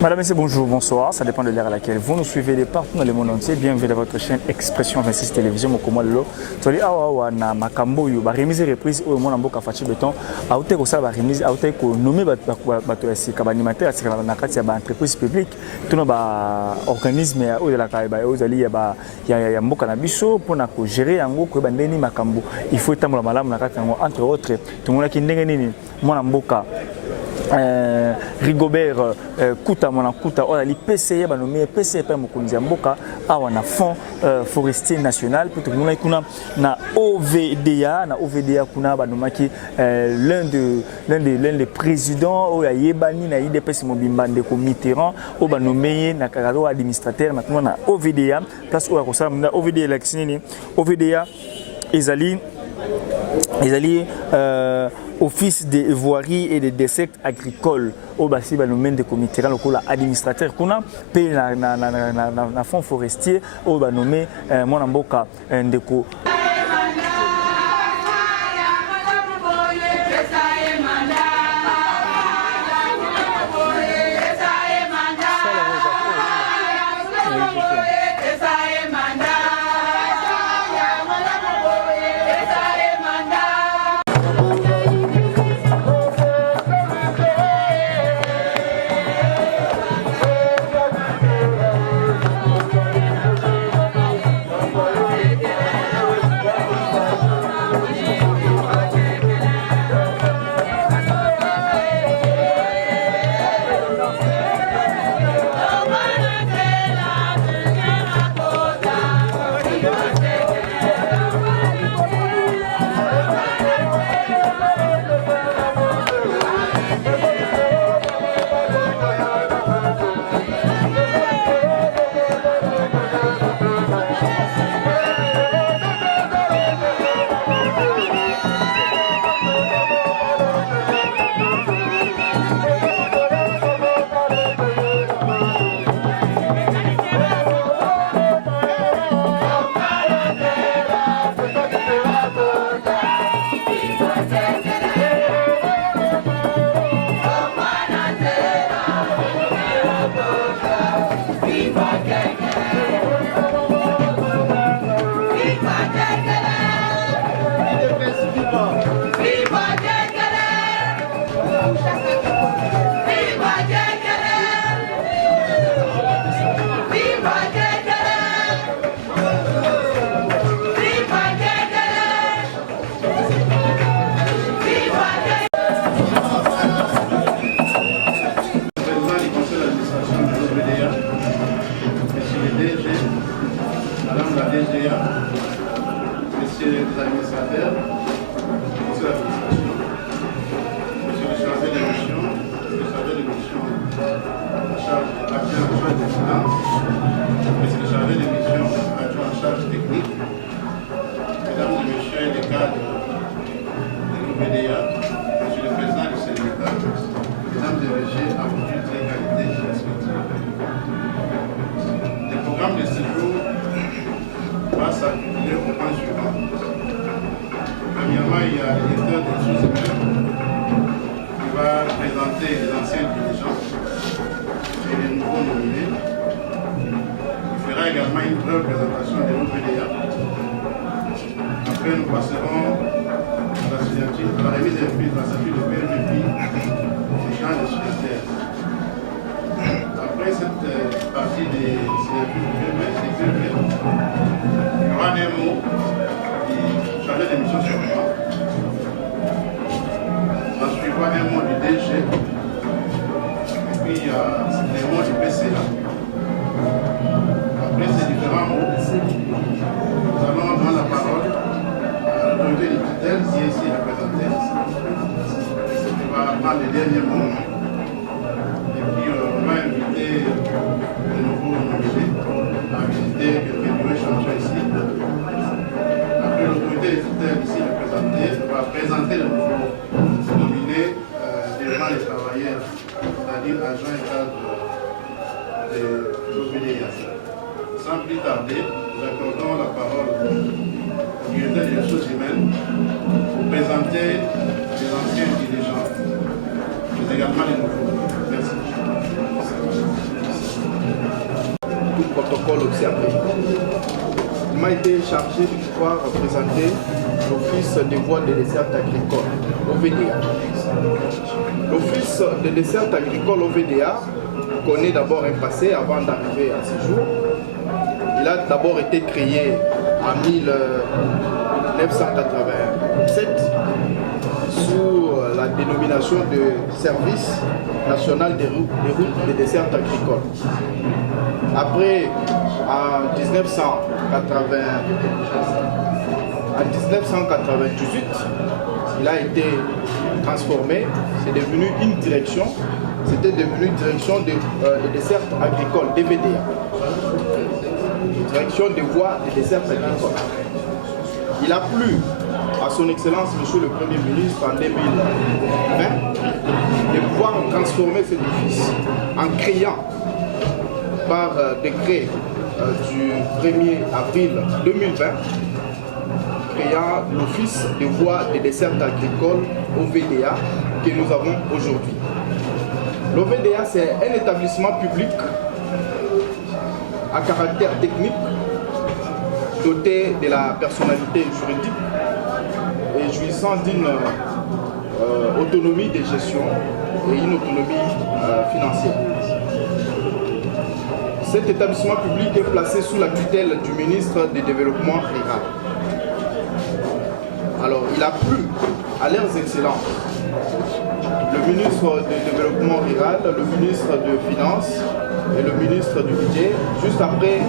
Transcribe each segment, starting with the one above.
Madame, Messieurs, bonjour, bonsoir. Ça dépend de l'heure à laquelle vous nous suivez de partout dans le monde entier. Bienvenue dans votre chaîne Expression 26 Télévision. Mokomo Lelo. Toli awa na makambo yo ba remise reprise au monde mboka fachi beton. Aouté ko ça ba remise aouté ko nommer bato esika ba animateur esika na kati ya ba entreprise publique. Tuna ba organisme au de la kaiba aux ali ya mboka na biso pona ko gérer yango ko ba ndeni makambo. Il faut tambola malamu na kati yango entre autres. Tumona ki ndenge nini mwana mboka Rigobert Kuta mwana Kuta on a li PCA ba nommé PCP mokonzi ya mboka awa na fond forestier national pour tout le monde kuna na OVDA kuna ba nomaki l'un des présidents o ya yebani na IDPS mobimba ndeko Mitterrand o ba nommé na kagalo administrateur maintenant na OVDA place o ya kosala na OVDA election OVDA ezali office des voiries et des déserts agricoles au bassi ba nommé de comité là le administrateur kuna pe na fond forestier au ba nommé mwana mboka ndeko également les nouveaux. Merci. protocole observé. Il m'a été chargé de pouvoir présenter l'Office des voies des dessertes agricoles, OVDA. L'Office des dessertes agricoles, OVDA, connaît d'abord un passé avant d'arriver à ce jour. Il a d'abord été créé en 1987 sous la dénomination de Service national des routes des dessertes agricoles. Après, en 1998, il a été transformé, c'est devenu une direction, c'était devenu direction des dessertes agricoles, DVDA. Direction des voies des dessertes agricoles. Il a plu à son Excellence, Monsieur le Premier ministre, en 2020, de pouvoir transformer cet office en créant par décret du 1er avril 2020, créant l'Office des voies des dessertes agricoles, OVDA, que nous avons aujourd'hui. L'OVDA, c'est un établissement public à caractère technique, doté de la personnalité juridique et jouissant d'une autonomie de gestion et une autonomie financière. Cet établissement public est placé sous la tutelle du ministre du Développement rural. Alors, il a plu à leurs excellences, le ministre du Développement rural, le ministre de Finances et le ministre du Budget, juste après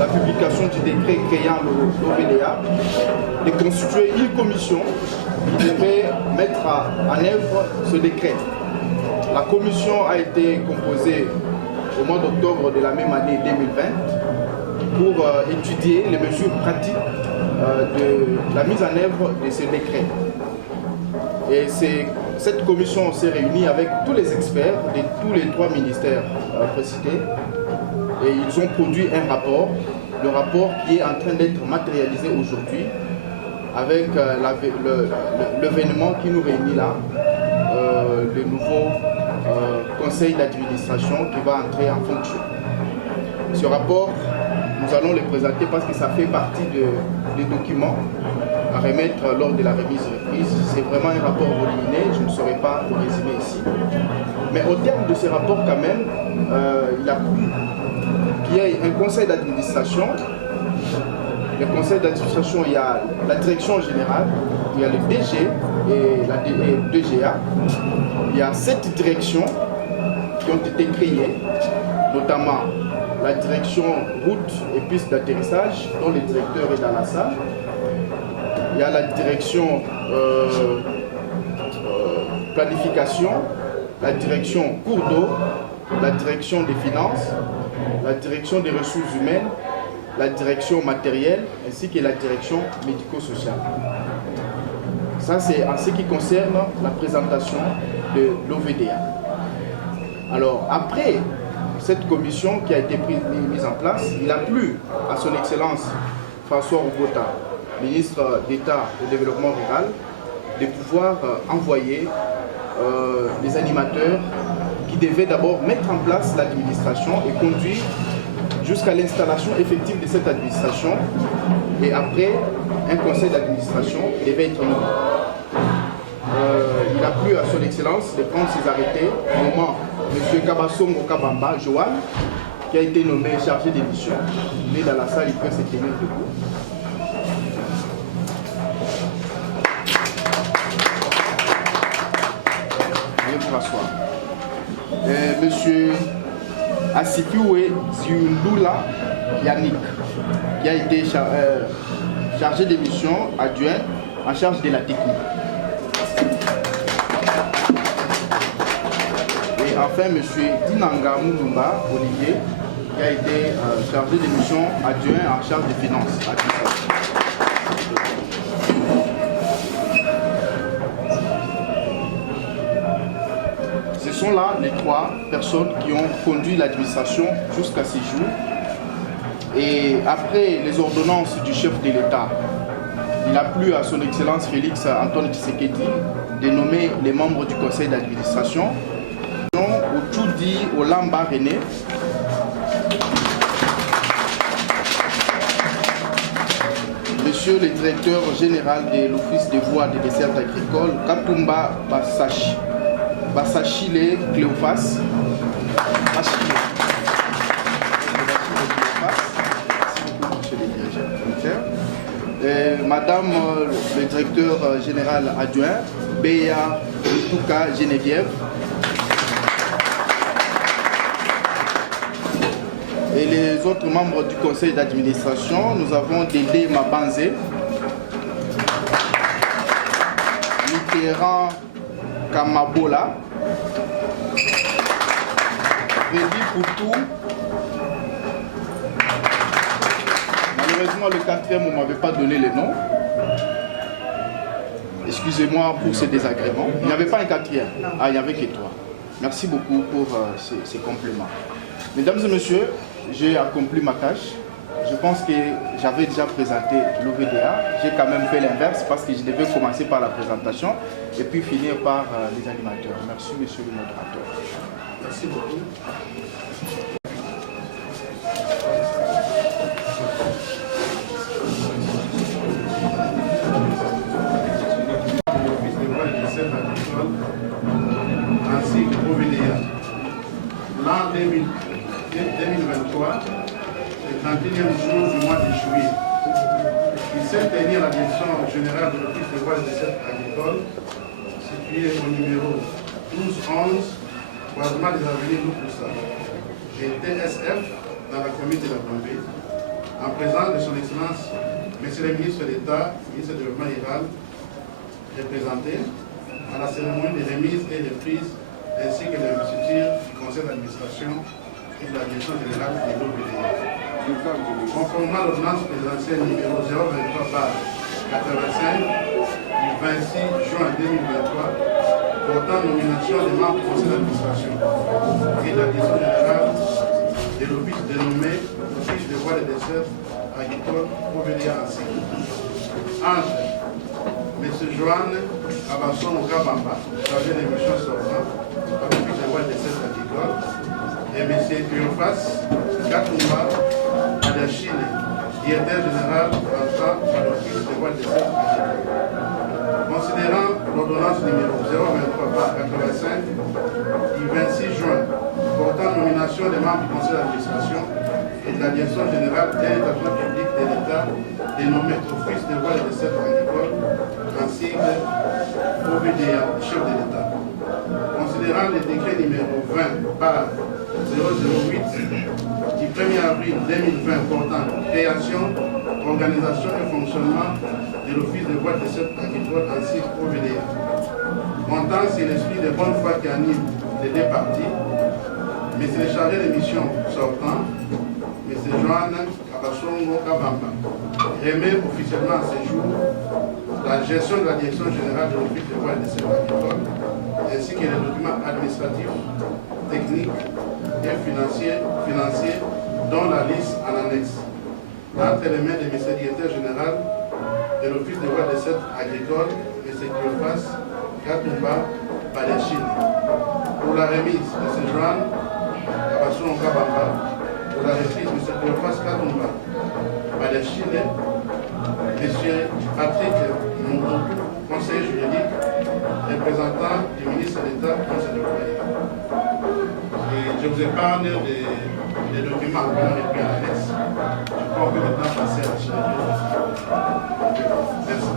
la publication du décret créant l'OVDA, de constituer une commission qui devait mettre en œuvre ce décret. La commission a été composée au mois d'octobre de la même année 2020 pour étudier les mesures pratiques de la mise en œuvre de ce décret. Et cette commission s'est réunie avec tous les experts de tous les 3 ministères précités et ils ont produit un rapport, le rapport qui est en train d'être matérialisé aujourd'hui avec l'événement qui nous réunit là, le nouveau conseil d'administration qui va entrer en fonction. Ce rapport, nous allons le présenter parce que ça fait partie des documents à remettre lors de la remise reprise. C'est vraiment un rapport volumineux, je ne saurais pas le résumer ici. Mais au terme de ce rapport quand même, il a plu qu'il y ait un conseil d'administration. Le conseil d'administration, il y a la direction générale, il y a le DG et la DGA. Il y a 7 directions qui ont été créées, notamment la direction route et piste d'atterrissage, dont le directeur est dans la salle. Il y a la direction planification, la direction cours d'eau, la direction des finances, la direction des ressources humaines, la direction matérielle, ainsi que la direction médico-sociale. Ça, c'est en ce qui concerne la présentation de l'OVDA. Alors, après cette commission qui a été mise en place, il a plu à son Excellence François Roubota, ministre d'État au développement rural, de pouvoir envoyer les animateurs qui devaient d'abord mettre en place l'administration et conduire jusqu'à l'installation effective de cette administration. Et après, un conseil d'administration devait être nommé. Il a plu à son Excellence de prendre ses arrêtés, nommant M. Kabasongo Kabamba, Joanne, qui a été nommé chargé des missions. Il est dans la salle, il peut se tenir debout. Monsieur Asifiwe Ziundula Yannick, qui a été chargé des missions adjoint en charge de la technique. Et enfin, monsieur Dinanga Moulumba Olivier, qui a été chargé des missions adjoint en charge des finances. Ce sont là les 3 personnes qui ont conduit l'administration jusqu'à ces jours. Et après les ordonnances du chef de l'État, il a plu à son Excellence Félix Antoine Tshisekedi de nommer les membres du conseil d'administration. Au Tchoudi Olamba René, Monsieur le directeur général de l'Office des voies des dessertes agricoles, Katumba Bassachile Cléophas. Madame le directeur général adjoint, Béa Touka Geneviève. Et les autres membres du conseil d'administration, nous avons Dédé Mabanzé, Mitterrand Kamabola, Freddy Poutou. Malheureusement, le quatrième, on ne m'avait pas donné les noms. Excusez-moi pour ce désagrément. Il n'y avait pas un quatrième. Ah, il n'y avait que toi. Merci beaucoup pour ces compliments. Mesdames et messieurs, j'ai accompli ma tâche. Je pense que j'avais déjà présenté l'OVDA. J'ai quand même fait l'inverse parce que je devais commencer par la présentation et puis finir par les animateurs. Merci, monsieur le modérateur. Merci beaucoup. Ainsi qu'OVDA. L'an 2023, le 31e jour du mois de juillet, il s'est tenu à la direction générale de l'Office des voies et dessertes agricoles, située au numéro 1211, croisement des avenues Loupoussa et TSF dans la commune de la Bombée, en présence de son Excellence, Monsieur le ministre d'État, ministre du Développement rural, représenté à la cérémonie de remise et de prise ainsi que de l'investiture du conseil d'administration et de la direction générale de l'OVDA. Conformément à l'ordonnance présidentielle numéro 023/85 du 26 juin 2023 portant nomination des membres du conseil d'administration et de la direction générale de l'office dénommé Office des voies et dessertes agricoles OVDA ainsi. Entre M. Joanne Abasson Kabamba, chargé des missions sortant à l'Office des voies et dessertes agricoles, et M. Cléophas Katumba Adachine, directeur général entrant à l'Office des voies et dessertes agricoles. Considérant l'ordonnance numéro 023/85 du 26 juin portant nomination des membres du conseil d'administration et de la direction générale d'un établissement public de l'État dénommé Office des voies et dessertes agricoles, en sigle OVDA, chef de l'État. Considérant le décret numéro 20/008 du 1er avril 2020 portant création, organisation et fonctionnement de l'Office des voies et dessertes agricoles en sigle OVDA. Montant sur l'esprit de bonne foi qui anime les deux parties, mais c'est le chargé de mission sortant, M. Joanne Abasongo Kabamba, remet officiellement à ce jour la gestion de la direction générale de l'Office des voies et dessertes agricoles, ainsi que les documents administratifs, techniques et financiers, dont la liste en annexe, entre les mains de M. le directeur général de l'Office des voies et dessertes agricoles, M. Cléophas Katumba Badachine. Pour la remise, M. Joanne Abasson Kabamba. Pour la reprise, M. Cléophas Katumba Badachine. M. Patrick Moukoutou, conseiller juridique, représentant du ministre d'État, conseil de l'État. Et je vous épargne des documents qu'on a repris à l'annexe. Je crois qu'on peut maintenant passer à la signature. Merci.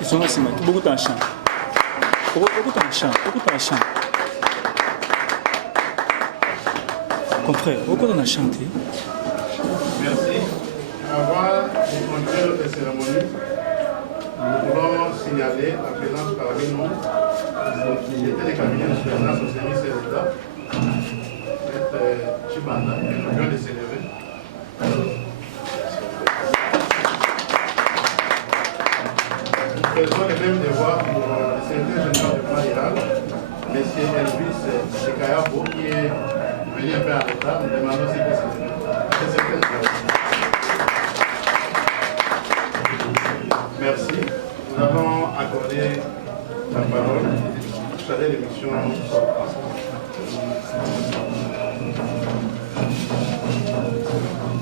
Ils sont aussi beaucoup de chant. Beaucoup de chant. Confrère, beaucoup de chanté. Merci. Avant de continuer notre cérémonie, nous voulons signaler la présence parmi nous des cabinets de présence au service de l'État, M. Chibanda, qui vient de s'élever. Nous faisons les mêmes devoirs pour le secrétaire général du plan IRAL, M. Elvis Sekayabo, qui est venu un peu en retard. Nous demandons si c'est merci. Nous avons accordé la parole. Vous savez, l'émission.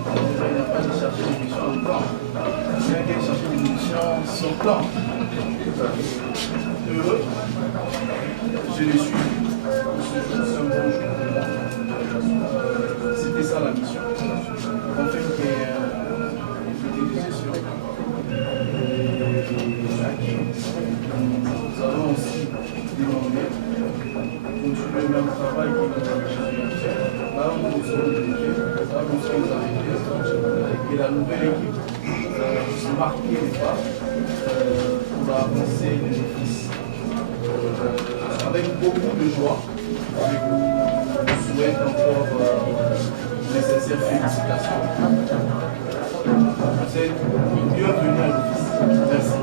Il n'a pas de chercher l'émission au plan. Il a qu'à chercher l'émission sur plan. Je les suis. C'était ça la mission. En fait, des gestions. Nous avons aussi demandé de continuer le même travail que nous avons fait. Là où nous sommes dédiés, là où nous sommes arrivés, et la nouvelle équipe se marquer les pas pour avancer l'édifice. Avec beaucoup de joie, je vous souhaite encore nécessaires félicitations. Vous êtes bienvenue à l'office. Merci.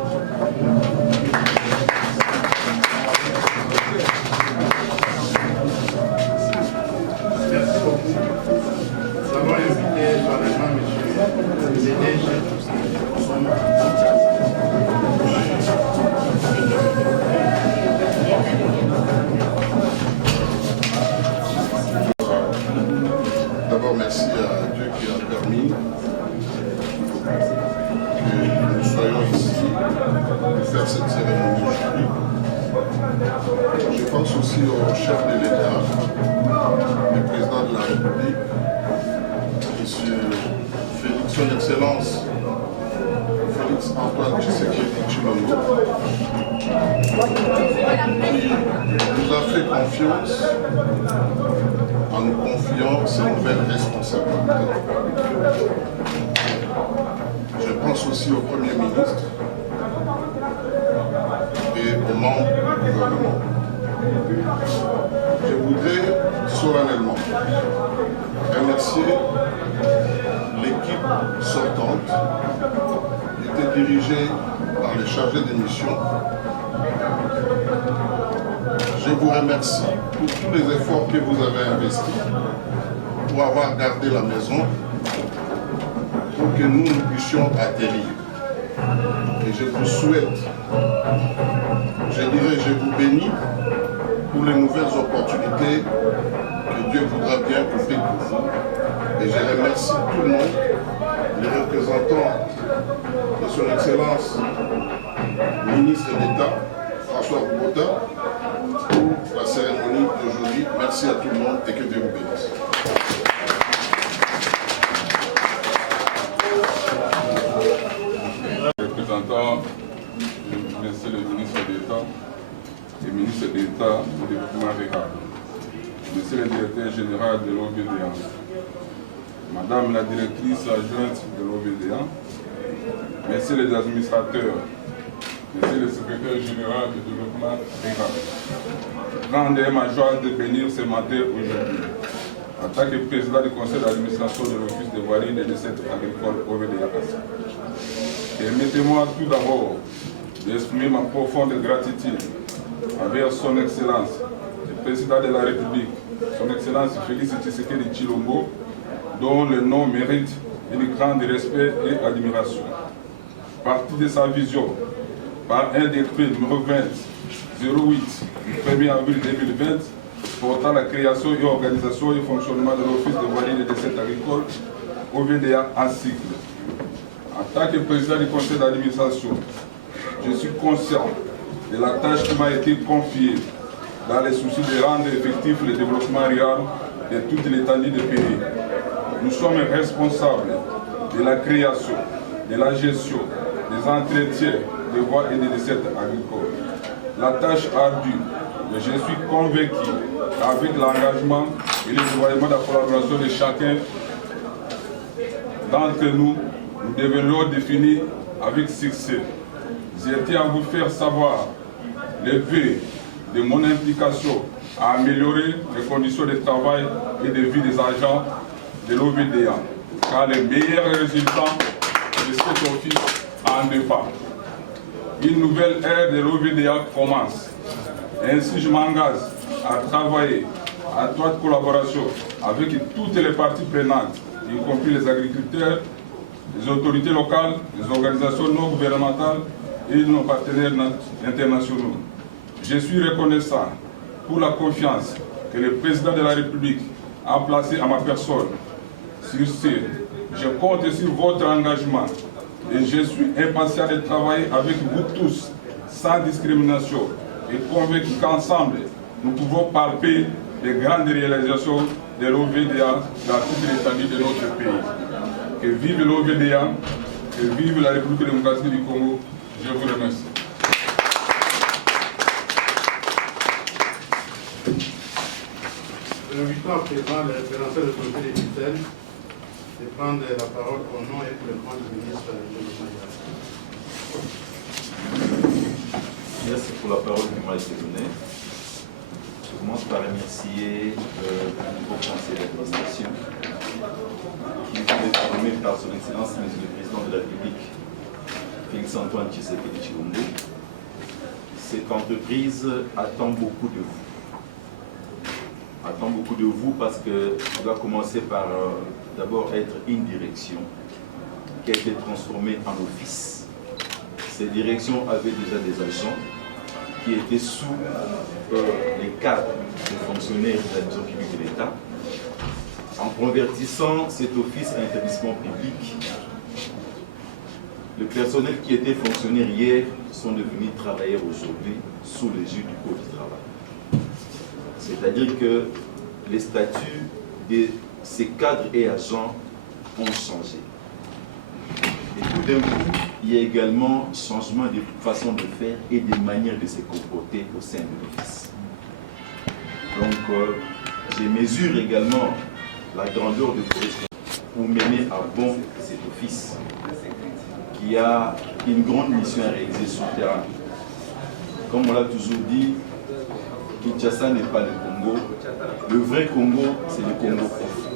Merci beaucoup. Nous avons invité solennellement M. Zédège. D'abord, merci à Dieu qui a permis que nous soyons ici pour faire cette cérémonie aujourd'hui. Je pense aussi au chef de l'État, le président de la République, Son Excellence Félix Antoine Tshisekedi Tshilombo, qui nous a fait confiance en nous confiant ces nouvelles responsabilités. Je pense aussi au Premier ministre, Je voudrais solennellement remercier l'équipe sortante qui était dirigée par les chargés de mission. Je vous remercie pour tous les efforts que vous avez investis pour avoir gardé la maison pour que nous puissions atterrir. Et je vous souhaite, je dirais, je vous bénis pour les nouvelles opportunités que Dieu voudra bien ouvrir pour vous. Et je remercie tout le monde, les représentants de son Excellence, ministre d'État, François Bouboda, pour la cérémonie d'aujourd'hui. Merci à tout le monde et que Dieu vous bénisse. Représentant, monsieur le ministre d'État et ministre d'État au développement rural, monsieur le directeur général de l'OVDA, madame la directrice adjointe de l'OVDA, messieurs les administrateurs, monsieur le secrétaire général du développement rural. Grande est ma joie de venir ce matin aujourd'hui en tant que président du conseil d'administration de l'Office de voirie et des recettes agricoles OVDA. Permettez-moi tout d'abord d'exprimer ma profonde gratitude envers son Excellence, le président de la République, son Excellence Félix Tshisekedi Tshilombo, dont le nom mérite un grand respect et admiration. Partie de sa vision, par un décret numéro 20-08 du 1er avril 2020, portant la création et organisation et fonctionnement de l'Office de voirie et des recettes agricoles OVDA en cycle. En tant que président du conseil d'administration, je suis conscient de la tâche qui m'a été confiée dans les soucis de rendre effectif le développement rural de toute l'étendue du pays. Nous sommes responsables de la création, de la gestion, des entretiens des voies et des recettes agricoles. La tâche ardue, mais je suis convaincu qu'avec l'engagement et le dévoiement de la collaboration de chacun d'entre nous, nous devrons définir avec succès. Je tiens à vous faire savoir le but de mon implication à améliorer les conditions de travail et de vie des agents de l'OVDA, car les meilleurs résultats de cet office en dépendent. Une nouvelle ère de l'OVDA commence. Ainsi, je m'engage à travailler en étroite collaboration avec toutes les parties prenantes, y compris les agriculteurs, les autorités locales, les organisations non gouvernementales et nos partenaires internationaux. Je suis reconnaissant pour la confiance que le président de la République a placée à ma personne. Sur ce, je compte sur votre engagement et je suis impatient de travailler avec vous tous sans discrimination et convaincu qu'ensemble, nous pouvons palper les grandes réalisations de l'OVDA dans toute l'étendue de notre pays. Que vive l'OVDA, que vive la République démocratique du Congo. Je vous remercie. Nous invitons à présent les représentants de l'autorité des tutelles de prendre la parole au nom et pour le compte du ministre de l'État. Merci pour la parole qui m'a été donnée. Je commence par remercier le nouveau conseil d'administration qui est formé par son Excellence, Monsieur le Président de la République, Félix-Antoine Tshisekedi Tshilombo. Cette entreprise attend beaucoup de vous. Attend beaucoup de vous parce que on doit commencer par d'abord être une direction qui a été transformée en office. Cette direction avait déjà des agents qui étaient sous les cadres de fonctionnaires de l'administration publique de l'État. En convertissant cet office en établissement public, le personnel qui était fonctionnaire hier sont devenus travailleurs aujourd'hui sous l'égide du Code du travail. C'est-à-dire que les statuts de ces cadres et agents ont changé. Et tout d'un coup, il y a également changement de façon de faire et de manière de se comporter au sein de l'office. Donc, je mesure également la grandeur de correspondance pour mener à bon cet office qui a une grande mission à réaliser sur le terrain. Comme on l'a toujours dit, Kinshasa n'est pas le Congo. Le vrai Congo, c'est le Congo profond.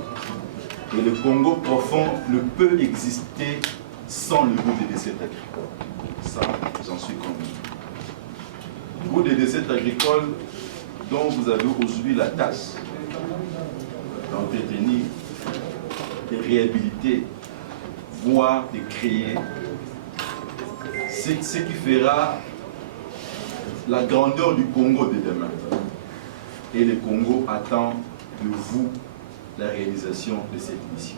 Et le Congo profond ne peut exister sans le goût des décès agricoles. Ça, j'en suis convaincu. Le goût des décès agricoles dont vous avez aujourd'hui la tâche d'entretenir, de réhabiliter, voire de créer, c'est ce qui fera la grandeur du Congo de demain. Et le Congo attend de vous la réalisation de cette mission.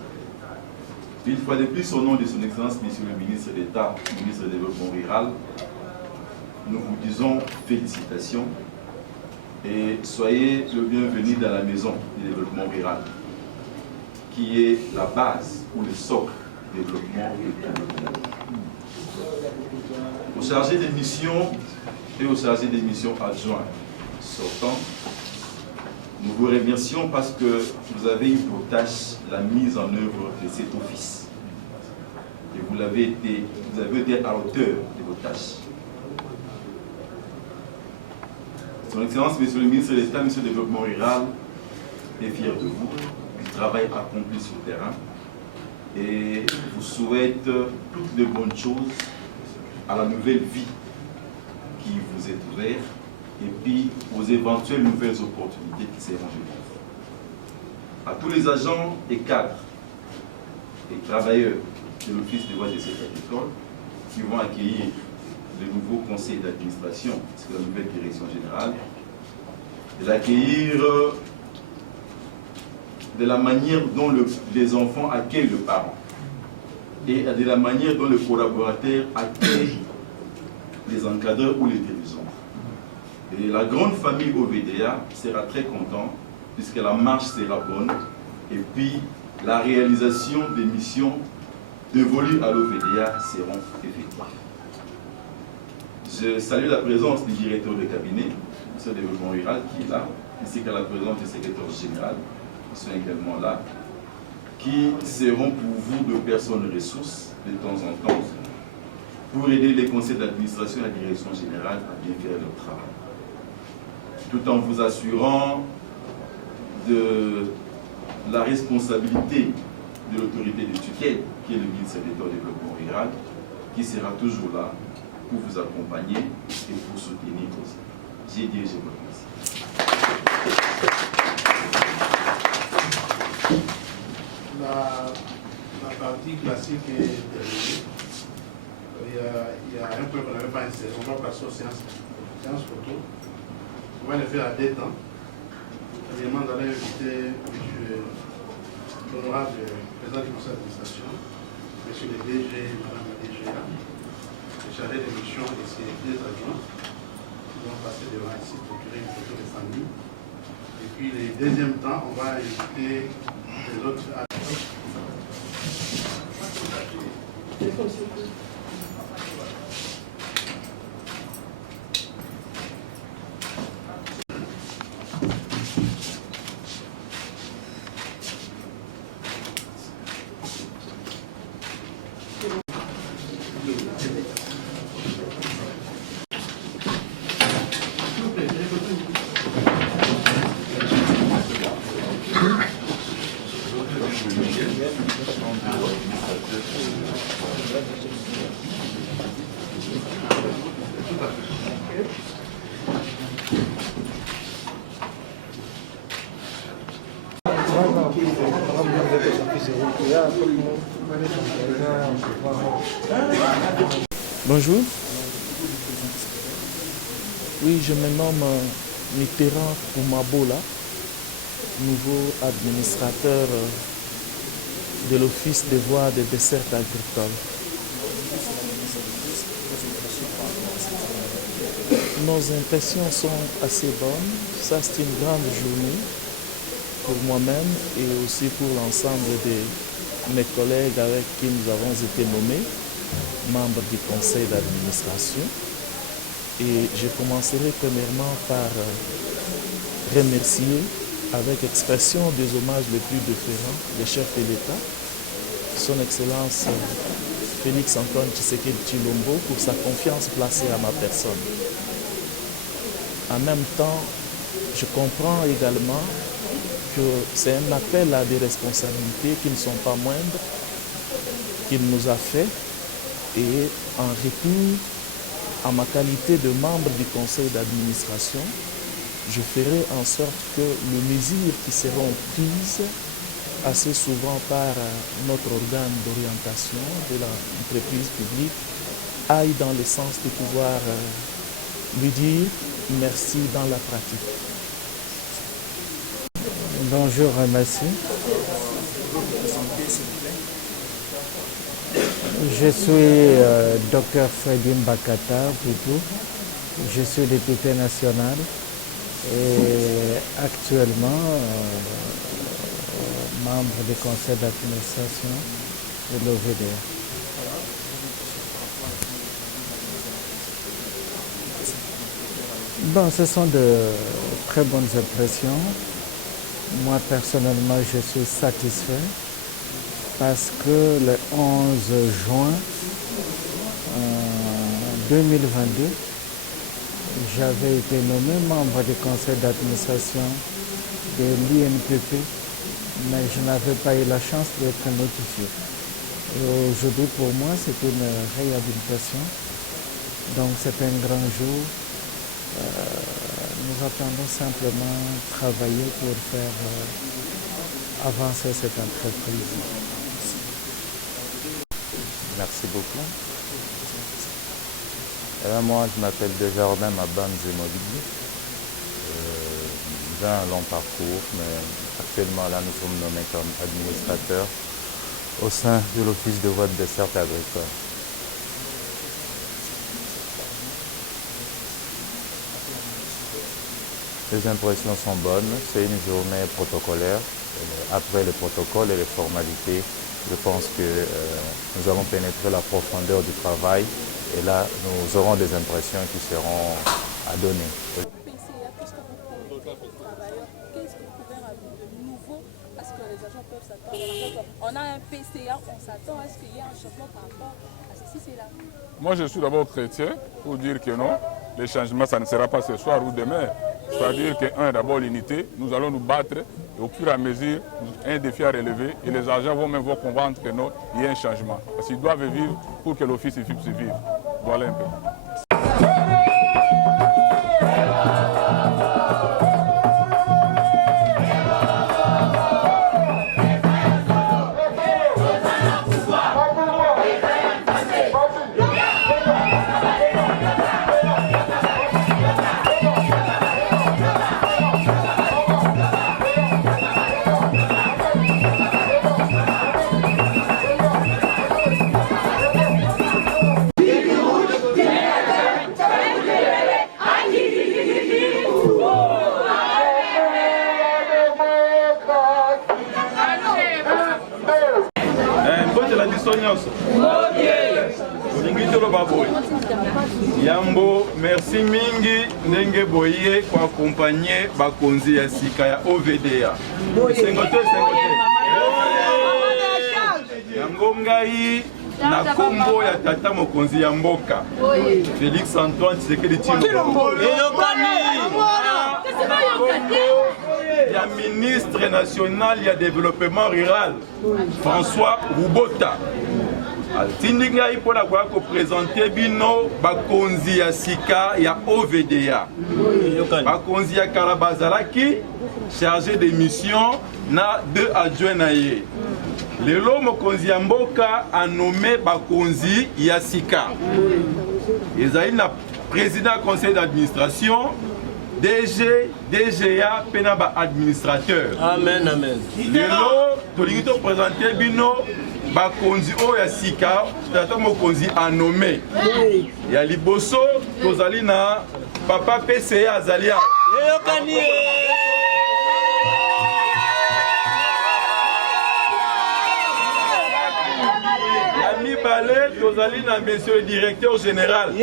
Une fois de plus, au nom de son Excellence, Monsieur le ministre d'État, ministre du Développement rural, nous vous disons félicitations et soyez le bienvenu dans la maison du développement rural, qui est la base ou le socle du développement rural. Aux chargés des missions et aux chargés des missions adjoints sortants, nous vous remercions parce que vous avez eu pour tâche la mise en œuvre de cet office. Et vous avez été à hauteur de vos tâches. Son Excellence, Monsieur le ministre de l'État, Monsieur le Développement rural, est fier de vous, du travail accompli sur le terrain, et vous souhaite toutes les bonnes choses à la nouvelle vie qui vous est ouverte, et puis aux éventuelles nouvelles opportunités qui seront de vous. À tous les agents et cadres et travailleurs de l'Office des voies de cette agricole qui vont accueillir le nouveau conseil d'administration, c'est la nouvelle direction générale, de l'accueillir de la manière dont les enfants accueillent le parent et de la manière dont le collaborateur accueille les encadreurs ou les dirigeants. Et la grande famille OVDA sera très contente puisque la marche sera bonne et puis la réalisation des missions dévolues à l'OVDA seront effectives. Je salue la présence du directeur de cabinet, M. Développement rural qui est là, ainsi qu'à la présence du secrétaire général, qui sont également là, qui seront pour vous de personnes ressources de temps en temps pour aider les conseils d'administration et la direction générale à bien faire leur travail. Tout en vous assurant de la responsabilité de l'autorité de tutelle, qui est le ministère d'État au développement rural, qui sera toujours là pour vous accompagner et pour soutenir aussi. J'ai dit, je vous remercie. La partie classique est terminée. Il y a un peu qu'on n'avait pas inséré. On va passer aux séances photo. On va le faire à deux temps. Premièrement, nous allons inviter M. l'honorable président du conseil d'administration, M. le DG, Mme la DGA, le chargé de mission et ses deux adjoints qui vont passer devant ici pour tirer une photo de famille. Et puis, le deuxième temps, on va inviter les autres adjoints. Bonjour. Oui, je me nomme Mitterrand Koumabola, nouveau administrateur de l'Office des voies des dessertes agricoles. Nos impressions sont assez bonnes. Ça, c'est une grande journée pour moi-même et aussi pour l'ensemble de mes collègues avec qui nous avons été nommés membres du conseil d'administration. Et je commencerai premièrement par remercier avec expression des hommages les plus déférents le chef de l'État, son Excellence Félix Antoine Tshisekedi Tshilombo, pour sa confiance placée à ma personne. En même temps, je comprends également que c'est un appel à des responsabilités qui ne sont pas moindres qu'il nous a fait. Et en retour, en ma qualité de membre du conseil d'administration, je ferai en sorte que les mesures qui seront prises assez souvent par notre organe d'orientation de l'entreprise publique aillent dans le sens de pouvoir lui dire merci dans la pratique. Bonjour, merci. Je suis Dr Fredim Bakata Boudou. Je suis député national et actuellement membre du conseil d'administration de l'OVDA. Bon, ce sont de très bonnes impressions. Moi, personnellement, je suis satisfait parce que le 11 juin 2022, j'avais été nommé membre du conseil d'administration de l'INPP, mais je n'avais pas eu la chance d'être notifié. Aujourd'hui, pour moi, c'est une réhabilitation. Donc, c'est un grand jour. Nous attendons simplement travailler pour faire avancer cette entreprise. Merci beaucoup. Moi, je m'appelle Desjardins Mabane Zemobili. J'ai un long parcours, mais actuellement là, nous sommes nommés comme administrateurs au sein de l'Office de vote des dessertes agricoles. Les impressions sont bonnes, c'est une journée protocolaire. Après le protocole et les formalités, je pense que nous allons pénétrer la profondeur du travail et là, nous aurons des impressions qui seront à donner. Qu'est-ce que vous pouvez ramener de nouveau parce que les agents peuvent s'attendre? On a un PCA, on s'attend à ce qu'il y ait un changement par rapport à ceci, c'est là. Moi, je suis d'abord chrétien pour dire que non, les changements, ça ne sera pas ce soir ou demain. C'est-à-dire que, d'abord l'unité, nous allons nous battre et au fur et à mesure, un défi à relever et les agents vont même comprendre que non, il y a un changement. Parce qu'ils doivent vivre pour que l'office puisse vivre. Voilà un peu. Yambo, merci mingi ndenge boye kwa accompagner bakonzi ya sika ya OVDA. Sengote. Yango ngai na kombo ya tata mokonzi ya mboka. Félix Antoine Tshisekedi Tshilombo. Ya ministre national ya développement rural François Rubota. Tindi ngai mpona koya kopresente bino bakonzi ya sika ya OVDA. Bakonzi ya kala bazalaki chargé de mission na 2 adjoints na ye. Lelo mokonzi ya mboka a nommé bakonzi ya sika. Ezali na président conseil d'administration, DG, DGA, pena ba administrateur. Amen, amen. Lelo tolingi to présenter bino bakonzi oya sika tata mokonzi a nommé. Ya liboso tozali na papa PCA azalia. Ya mibale tozali na monsieur le directeur général.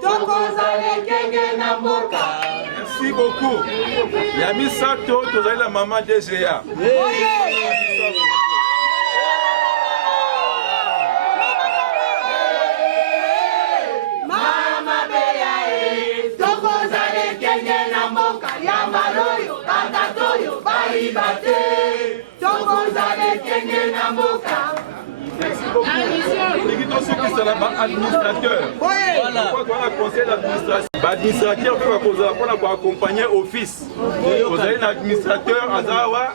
Tokozale kenge na mboka beaucoup. Yami Sato, tu as la maman DGA. Merci beaucoup. Administrateur. Voilà. Pourquoi on a conseil d'administration? L'administrateur peut accompagner l'office. Vous avez un administrateur à Zawa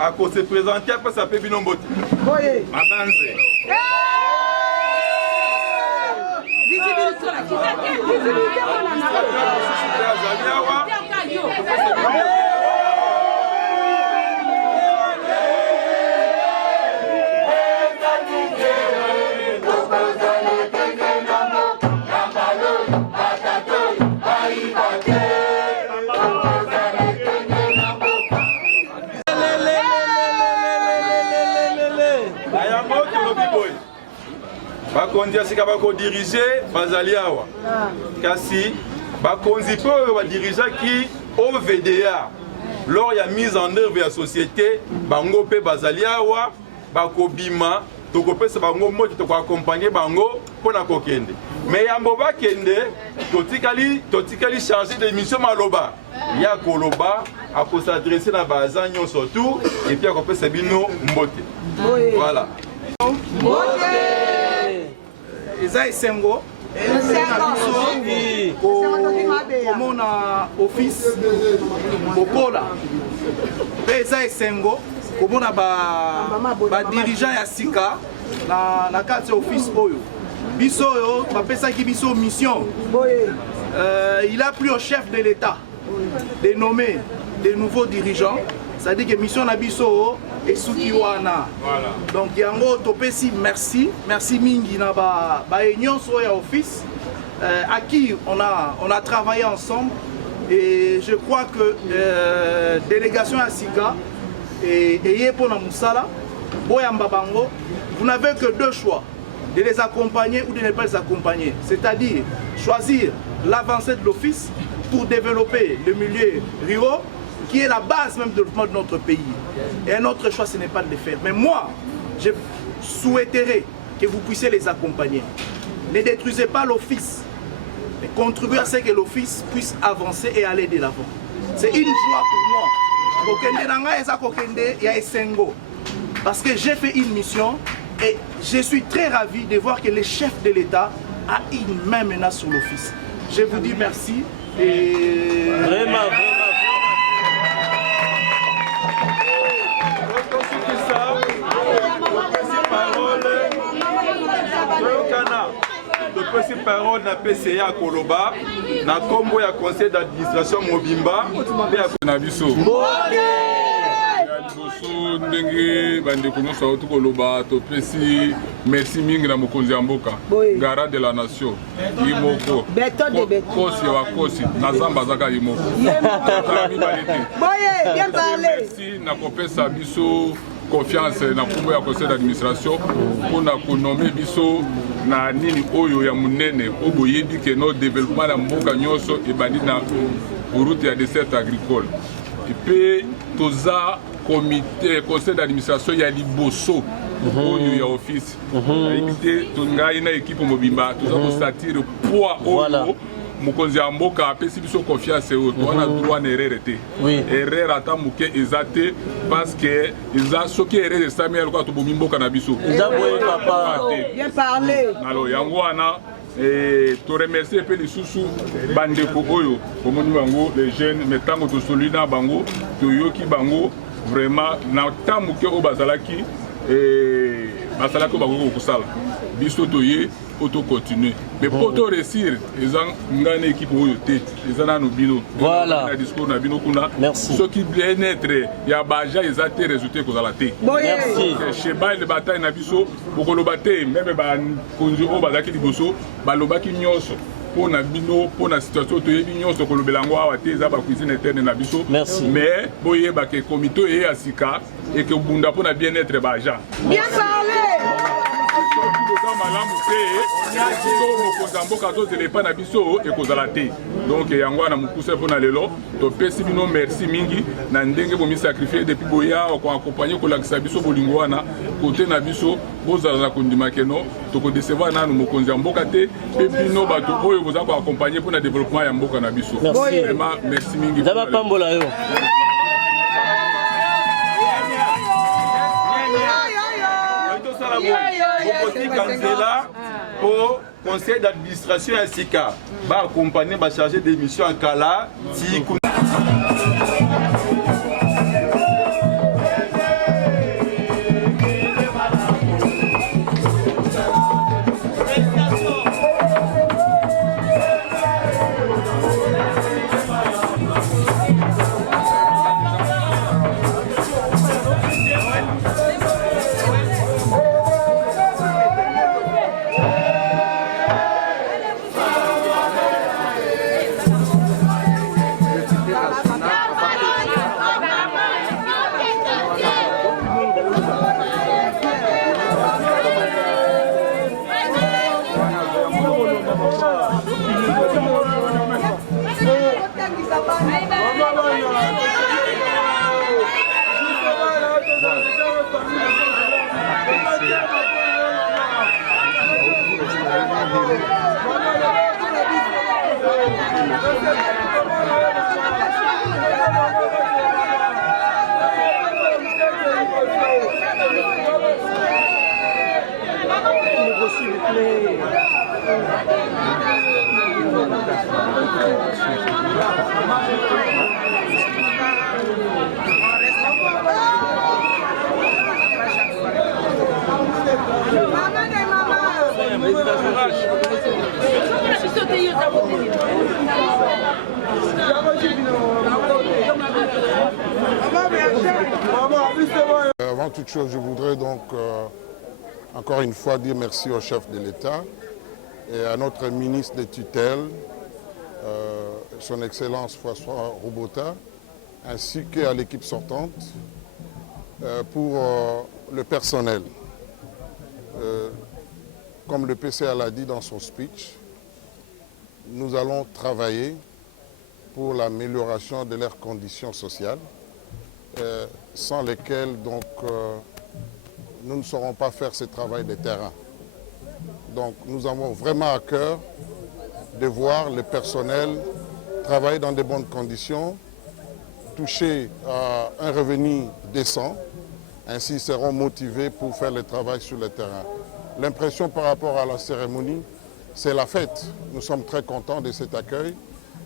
à se présenter après ça peut bien en beauté. Avancez. Bakonzi asika bako diriger bazali awa kasi bakonzi po ba diriger ki au VDA lors ya mise en œuvre ya société bango pe bazali awa bako bima toko pesa bango moti toko accompagner bango pona kokende mais yambo bakende totikali chargé de mission maloba ya koloba ako s'adresser na bazanyo surtout et puis ako pesa bino mbote voilà Eza esengo komona office bokola mpe eza esengo komona badirigant ya sika na kati ya office oyo biso oyo bapesaki biso mission. Il a plu au chef de l'État de nommer de nouveaux dirigeants, c'est-à-dire que mission na biso et Sukiwana. Donc yango topesi merci mingi na ba union so ya office à qui on a travaillé ensemble et je crois que délégation à Sika et Yepona Moussala Boyamba Bango, vous n'avez que deux choix, de les accompagner ou de ne pas les accompagner, c'est-à-dire choisir l'avancée de l'office pour développer le milieu rural qui est la base même de développement de notre pays. Et un autre choix, ce n'est pas de les faire. Mais moi, je souhaiterais que vous puissiez les accompagner. Ne détruisez pas l'office, mais contribuez à ce que l'office puisse avancer et aller de l'avant. C'est une joie pour moi. Parce que j'ai fait une mission et je suis très ravi de voir que le chef de l'État a une main menace sur l'office. Je vous dis merci et... Vraiment. Topesi parole na PCA à Koloba na kombo ya conseil d'administration Mobimba na biso liboso ndenge bandeko nyonso auti koloba topesi merci mingi na mokonzi ya mboka garant de la nation ye moko kosi ya bakosi na zamba azaka ye moko mibale te merci na kopesa biso confiance na kombo ya conseil d'administration pour na konommer biso na nini oyo ya munene oboyebi ke no développement na mboka nyonso ebandi na route ya dessert agricole et puis toza comité conseil d'administration ya liboso oyo ya office limité to ngai na équipe mobimba toza ko satire poids oyo mokonzi ya mboka apesi biso confiance oyo toana droit na erreur te erreur ata moke eza te parce que eza soki erreur esami aloko tobomi mboka na biso eza boye papa bien parler alors yango wana to remercier pe lisusu bandeko oyo komoni bango les jeunes mais tango tosoli na bango toyoki bango vraiment na tamuke o bazalaki basalaki bango kosala biso toye auto continuer mais pour to réussir les ngane équipe oyo tete les nanu bino voilà na discours na bino kuna ce qui bien-être ya baja eza te résultat kozala te merci cheba le bataille na biso bokoloba te même ba konzi o bazaki liboso balobaki nyonso pona bino pona situation toyebi nyonso kolobela ngo awa te eza ba cuisine interne na biso mais boyeba ke comité e asika et que bunda pona bien-être baja bien parler malamu te soki mokonzi ya mboka azozela epai na biso ekozala te. Donc yango wana mokuse mpona lelo topesi bino merci mingi na ndenge bomisakrifie depuis boya koakompagne kolakisa biso bolingo wana kote na biso bozala na kondima keno tokodecevoir nanu mokonzi ya mboka te mpe bino bato oyo boza koakompagne mpona développement ya mboka na biso. Vraiment merci mingi. Pambola yo. Au conseil d'administration ya sika ba accompagner ba chargé de mission en Kala ti Avant toute chose, je voudrais donc encore une fois dire merci au chef de l'État et à notre ministre de tutelle, son Excellence François Roubota, ainsi qu'à l'équipe sortante pour le personnel. Comme le PCA l'a dit dans son speech, nous allons travailler pour l'amélioration de leurs conditions sociales, sans lesquelles donc, nous ne saurons pas faire ce travail de terrain. Donc nous avons vraiment à cœur de voir le personnel travailler dans de bonnes conditions, toucher à un revenu décent, ainsi ils seront motivés pour faire le travail sur le terrain. L'impression par rapport à la cérémonie, c'est la fête. Nous sommes très contents de cet accueil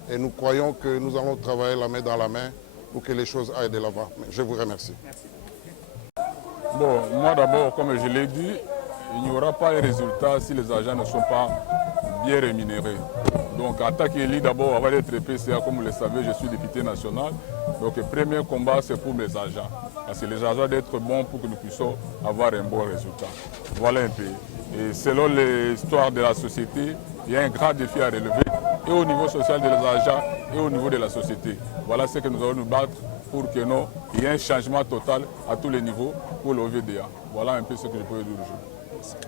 et nous croyons que nous allons travailler la main dans la main pour que les choses aillent de l'avant. Je vous remercie. Bon, moi d'abord, comme je l'ai dit, il n'y aura pas de résultat si les agents ne sont pas bien rémunérés. Donc en tant qu'élu, d'abord, avant d'être PCA, comme vous le savez, je suis député national. Donc le premier combat, c'est pour mes agents. Parce que les agents doivent être bons pour que nous puissions avoir un bon résultat. Voilà un peu. Et selon l'histoire de la société, il y a un grand défi à relever, et au niveau social des agents, et au niveau de la société. Voilà ce que nous allons nous battre pour que nous, il y ait un changement total à tous les niveaux pour le OVDA. Voilà un peu ce que je peux dire aujourd'hui.